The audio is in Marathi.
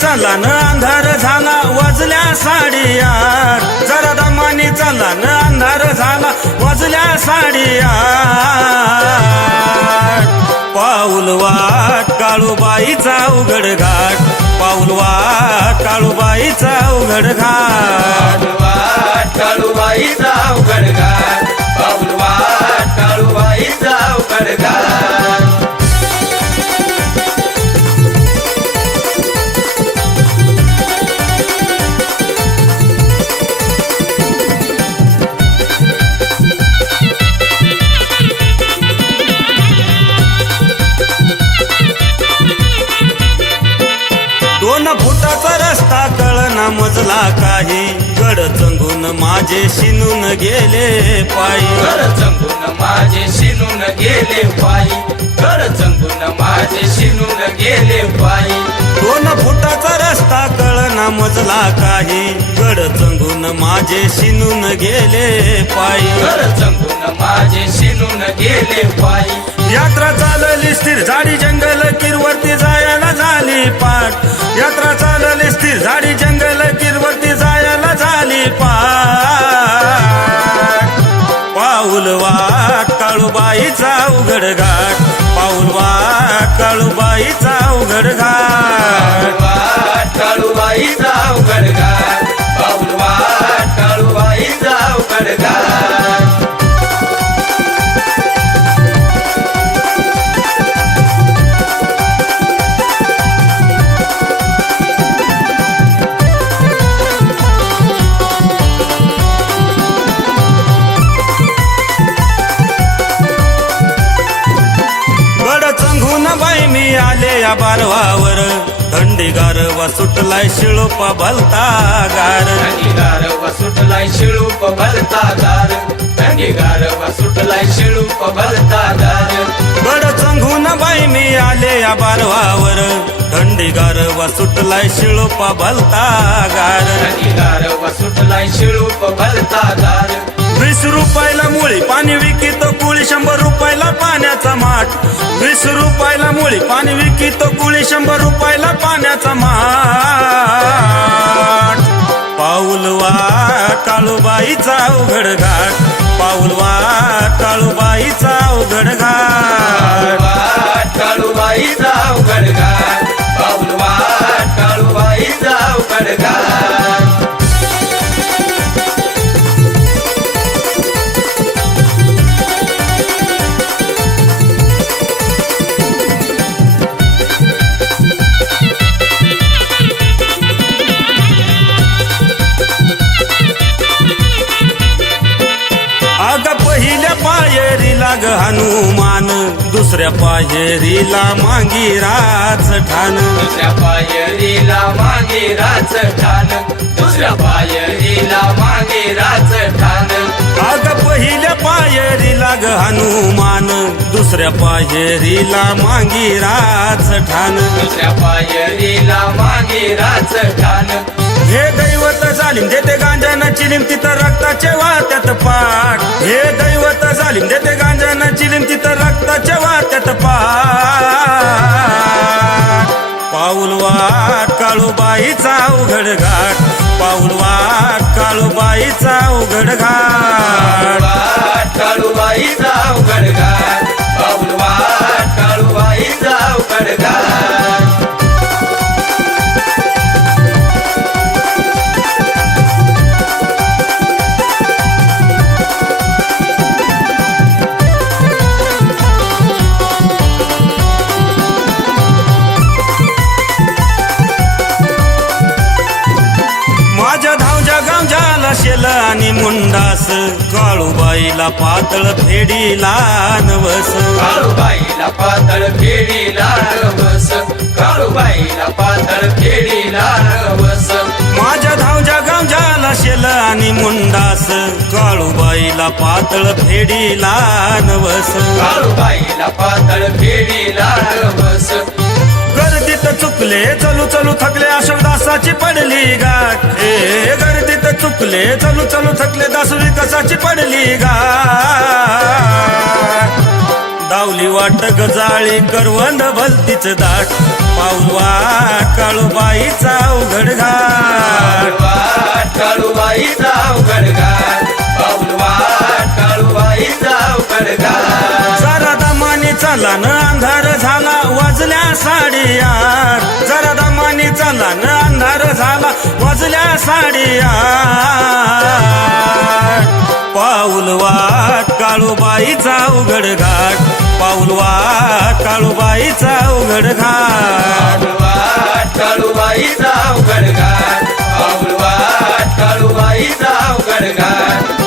चला न अंधार झाला वाजल्या 8:30 जरा दमानी चला न अंधार झाला वाजल्या 8:30 पाऊल वाट काळूबाईचा उघड घाट पाऊल वाट काळूबाईचा उघड घाट काळूबाईचा उघड घाट पाऊल वाट काळूबाईचा उघड घाट फुटाचा रस्ता कळना मजला काही गड चंगून माझे शिनून गेले पायी गड चंगून माझे शिनून गेले पायी गड चंगून माझे शिनून गेले पायी 2 फुटाचा रस्ता कळना मजला काही गड चंगून माझे शिनून गेले पायी गड चंगून माझे शिनून गेले पायी यात्रा चालली स्थिर झाडी जंगल किरवरती जायला झाली पाठ यात्रा चालली स्थिर झाडी जंगल किरवरती जायला झाली पाठ पाऊल वाट काळूबाईचा उघड घाट पाऊल वाट काळूबाईचा उघड घाट काळूबाईचा उघड घाट पाऊल वाट काळूबाईचा उघड घाट आले या बारवावर थंडी गारवा सुटलाय शिळोपा भलता गार थंडी गारवा सुटलाय शिळूप भलता गार थंडी गारवा सुटलाय शिळूप भलता गार बड चंगून बाई मी आले या बारवावर थंडी गारवा सुटलाय शिळोपा भलता गार थंडी गारवा सुटलाय शिळूप भलता गार 20 रुपयाला मुळी पाणी विकितो कुळी 100 रुपयाला पाण्याचा माठ 20 रुपयाला मुळी पाणी विकितो कुळी 100 रुपयाला पाण्याचा माठ पाऊल वाट काळूबाईचा उघड घाट पाऊल वाट काळूबाईचा उघड घाट काळूबाईचा उघड घाट पाऊल वाट काळूबाईचा उघड घाट पहिल्या पायरीला ग हनुमान दुसऱ्या पायरीला मांगी राच ठाण दुसऱ्या पायरीला मागे राच ठाण दुसऱ्या पायरीला मागे राच ठाण अग पहिल्या पायरीला ग हनुमान दुसऱ्या पायरीला मांगी राच ठाण दुसऱ्या पायरीला मागे राच ठाण हे दैवत जालिम देते गांजाना चिलीम तिथं रक्ताचे वाट्यात पाठ हे दैवत जालिम देते गांजाना चिलीम तिथं रक्ताचे वाट्यात पाठ पाऊल वाट काळूबाईचा उघड घाट पाऊल वाट काळूबाईचा उघड घाट काळूबाईचा उघड घाट पाऊल वाट काळूबाईचा उघड घाट शेल आणि मुंडास काळूबाईला पातळ फेडीला नवस काळूबाईला पातळ फेडीला नवस काळूबाईला पातळ फेडीला नवस माझ्या धावजा गावजाला शेल आणि मुंडास काळूबाईला पातळ फेडीला नवस काळूबाईला पातळ खेडी लाड बस गर्दीत चुकले चलू चलू थकले अशोकदासाची पडली गाठ हे गर्दीत चुकले चलू चलू थकले दास विकासाची पडली गाठ दावली वाट गजाळी करवंद भलतीच दाट पाऊल वाट काळूबाईचा अवघड घाट वाट काळूबाईचा अवघड घाट पाऊल वाट काळूबाईचा अवघड घाट जरा दमाने चाला न अंधार झाला वाजल्या 8:30 जरा दमाने चाला न अंधार झाला वाजल्या 8:30 पाऊल वाट काळूबाईचा अवघड घाट पाऊल वाट काळूबाईचा अवघड घाट वाट काळूबाईचा अवघड घाट पाऊल वाट काळूबाईचा अवघड घाट